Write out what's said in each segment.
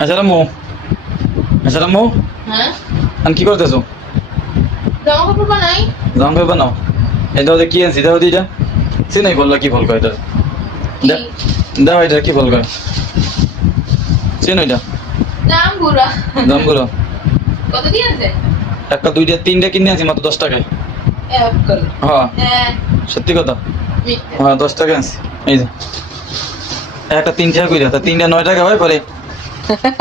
আচ্ছা রামু হ্যাঁ আমি কি করতেছো? জামা কাপড় বানাই। জামা কাপড় বানাও। এটা ওদের কি আনছি দেখো দিটা চিনাই বললো কি ফল কয় এটা দেখো এটা কি ফল কয় চিনো এটা জাম্বুরা। দামগুলো কত দিয়েছে? একটা দুইটা তিনটা কিনে আনছি মাত্র 10 টাকায়। অ্যাপল। হ্যাঁ হ্যাঁ সত্যি কথা। মিথ্যা। হ্যাঁ 10 টাকা আনছি এই যে একটা 3 টাকা করে তা তিনটা 9 টাকা হয় পরে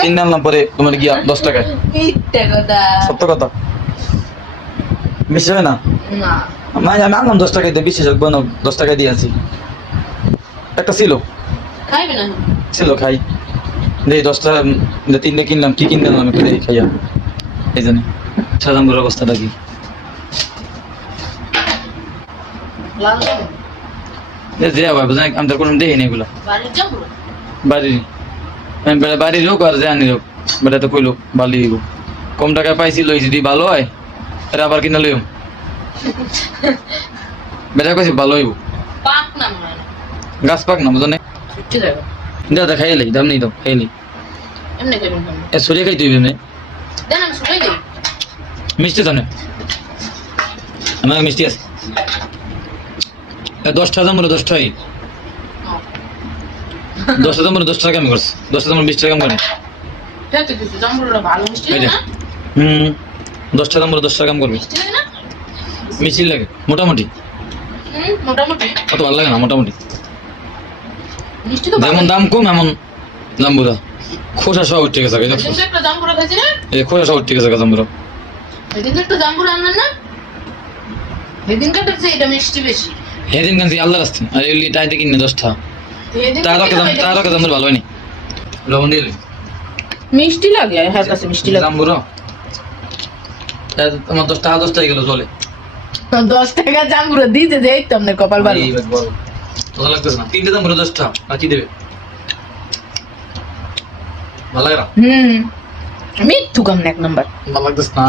তিন আনলাম পরে তোমার গিয়া 10 টাকায়। মিথ্যা কথা। সত্য কথা বিশ্বাস হয় না? না আমি আনলাম 10 টাকায় দিয়ে বিশ্বাস হবে না 10 টাকায় দিয়ে আনছি। একটা ছিল খাইবে না? ছিল খাই দেই 10 টাকা তিনটে কিনলাম কি কিনলাম আমি একটু দেখি খাইয়া এই জানি সাজাম্বুর অবস্থাটা কি লাল জামু। যে আবার বুঝলেন আমি তো কোনো দেখিনি এগুলো বাড়ির জামুরা। বাড়ির বাড়ির হোক আর জানি হোক বেটা তো কইলো ভালো দিব কম টাকায় পাইছি লই যদি ভালো হয় এটা আবার কিনা লইম বেটা কইছি ভালো হইব পাক না মনে হয় না। গাছ পাক না বুঝলেন ছুটি যাবে। দাদা খাইয়ে লাই দাম নেই দাও খাইয়ে নি এমনি খাইবেন কেন? এ সরিয়ে খাই তুই এমনি দেন আমি শুকাই দিই। মিষ্টি জানে আমার মিষ্টি আছে 10টা দাম বলে 10টাই 10টা দাম বলে 10 টাকা আমি করছি 10টা দাম 20 টাকা করে ঠিক আছে কিছু জামুরা ভালো মিষ্টি লাগে না? 10টা দাম বলে 10 টাকা করবি মিষ্টি লাগে না? মিষ্টি লাগে মোটামুটি মোটামুটি। অত ভালো লাগে না মোটামুটি মিষ্টি তো যেমন দাম কম এমন দাম বুড়া খোসা সব উঠে গেছে কিন্তু একটা জামুরা খাইছি না? এই খোসা সব উঠে গেছে দাম বুড়া সেদিন একটা জামুরা আনলেন না? সেদিন কাটাচ্ছে এটা মিষ্টি বেশি। হেদিন কান্সি আল্লাহ রাস্তা আর এলি টাইতে কিনে 10টা সেদিন তার দাম ভালো হয়নি লবণ দিয়ে মিষ্টি লাগে হ্যাঁ কাছে মিষ্টি লাগে। দাম বুড়ো তোমার 10 টাকা 10 টাকা গেল চলে 10 টাকা জামুরা দিতে যে এই তো আপনার কপাল ভালো। তো লাগতেছে না তিনটে দাম বুড়ো 10টা আর কি দেবে ভালো লাগে না মিথ্যু কাম এক নাম্বার। ভালো লাগতেছে না